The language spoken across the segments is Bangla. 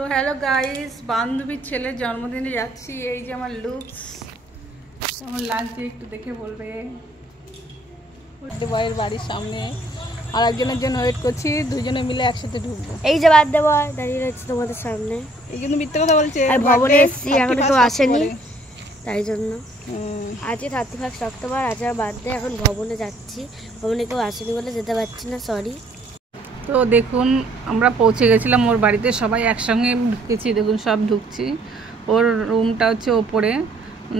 তো হ্যালো গাইস, বান্ধবীর ছেলের জন্মদিনে যাচ্ছি। এই যে আমার লুকস, কেমন লাগছে একটু দেখে বলবে। বার্থডে বয়ের বাড়ির সামনে আর একজনের জন্য ওয়েট করছি, দুজনে মিলে একসাথে ঢুকবো। এই যে বার্থডে বয় দাঁড়িয়ে রয়েছে তোমাদের সামনে, এই জন্য মিথ্যে কথা বলছে। আর ভবনে এসেছি, এখন কেউ আসেনি তাই জন্য। আজকে 31 অক্টোবর, আজ আমার বার্থডে। এখন ভবনে যাচ্ছি, ভবনে কেউ আসেনি বলে যেতে পারছি না, সরি। তো দেখুন আমরা পৌঁছে গেছিলাম ওর বাড়িতে, সবাই একসঙ্গে ঢুকেছি। দেখুন সব ঢুকছি। ওর রুমটা হচ্ছে ওপরে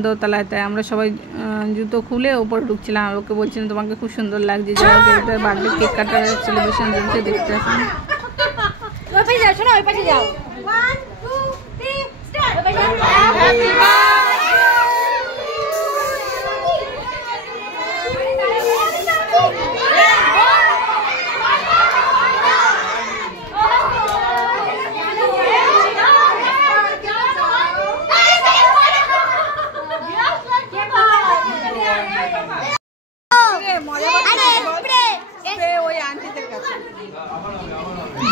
দোতলায়, তাই আমরা সবাই জুতো খুলে ওপরে ঢুকছিলাম। ওকে বলছিলাম তোমাকে খুব সুন্দর লাগছে, যাও বার্থডে কেক কাটার সেলিব্রেশন চলছে, দেখতে আসুন।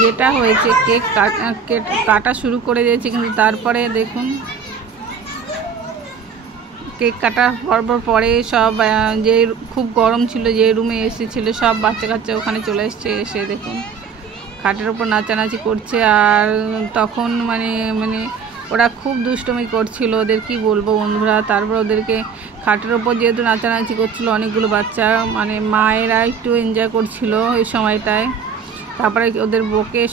যেটা হয়েছে কেক কাটা শুরু করে দিয়েছে, কিন্তু তারপরে দেখুন কেক কাটা পরে সব যে খুব গরম ছিল, যে রুমে এসেছিলো সব বাচ্চা কাচ্চা ওখানে চলে এসছে। এসে দেখুন খাটের ওপর নাচানাচি করছে। আর তখন মানে ওরা খুব দুষ্টুমি করছিল, ওদের কি বলবো বন্ধুরা। তারপর ওদেরকে খাটের ওপর যেহেতু নাচানাচি করছিল অনেকগুলো বাচ্চা, মানে মায়েরা একটু এনজয় করছিল এই সময়টায়। তারপরে ওদের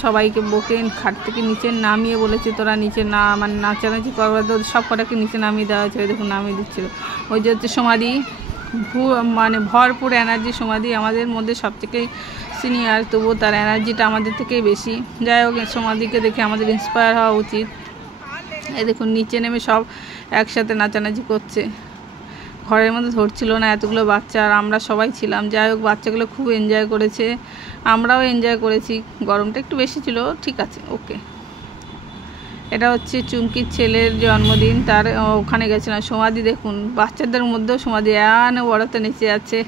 সবাইকে বকে খাট থেকে নিচে নামিয়ে বলেছে তোরা নিচে না, মানে নাচানাচি করবার তো সব কটাকে নিচে নামিয়ে দেওয়া হয়েছে। দেখুন নামিয়ে দিচ্ছিল। ওই যে হচ্ছে সমাধি, মানে ভরপুর এনার্জি সমাধি, আমাদের মধ্যে সবথেকে সিনিয়র, তবুও তার এনার্জিটা আমাদের থেকেই বেশি। যাই হোক, সমাধিকে দেখে আমাদের ইন্সপায়ার হওয়া উচিত। এই দেখুন নিচে নেমে সব একসাথে নাচানাচি করছে। ঘরের মধ্যে ধরছিল না এতগুলো বাচ্চা, আর আমরা সবাই ছিলাম। যাই হোক বাচ্চাগুলো খুব এনজয় করেছে, আমরাও এনজয় করেছি। গরমটা একটু বেশি ছিল, ঠিক আছে, ওকে। এটা হচ্ছে চুমকির ছেলের জন্মদিন, তার ওখানে গেছিলাম। সমাধি দেখুন, বাচ্চাদের মধ্যেও সমাধি বড়তে নেচে আছে।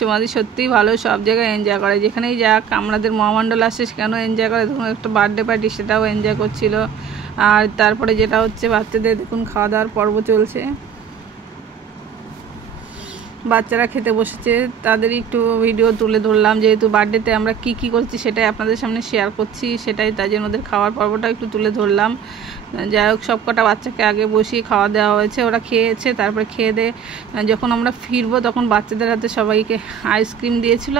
সমাধি সত্যিই ভালো, সব জায়গায় এনজয় করে, যেখানেই যাক। আমাদের মহামণ্ডল আসে সেখানেও এনজয় করে। দেখুন একটা বার্থডে পার্টি, সেটাও এনজয় করছিল। আর তারপরে যেটা হচ্ছে বাচ্চাদের দেখুন খাওয়া দাওয়ার পর্ব চলছে। বাচ্চারা খেতে বসেছে, তাদের একটু ভিডিও তুলে ধরলাম, যেহেতু বার্থডেতে আমরা কি কি করছি সেটাই আপনাদের সামনে শেয়ার করছি, সেটাই তাই জন্য ওদের খাওয়ার পর্বটা একটু তুলে ধরলাম। যাই হোক সব কটা বাচ্চাকে আগে বসিয়ে খাওয়া দেওয়া হয়েছে, ওরা খেয়েছে। তারপরে খেয়ে দিয়ে যখন আমরা ফিরবো তখন বাচ্চাদের হাতে সবাইকে আইসক্রিম দিয়েছিল,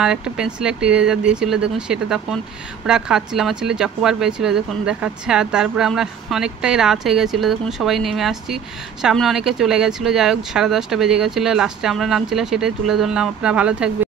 আর একটা পেন্সিল একটা ইরেজার দিয়েছিল। দেখুন সেটা তখন ওরা খাচ্ছিল। আমার ছেলে চকোবার পেয়েছিল, দেখুন দেখাচ্ছে। আর তারপরে আমরা অনেকটাই রাত হয়ে গেছিলো, দেখুন সবাই নেমে আসছি, সামনে অনেকে চলে গেছিলো। যাই হোক 10:30 বেজে গেছিলো, লাস্টে আমরা নামছিলাম, সেটাই তুলে ধরলাম। আপনারা ভালো থাকবে।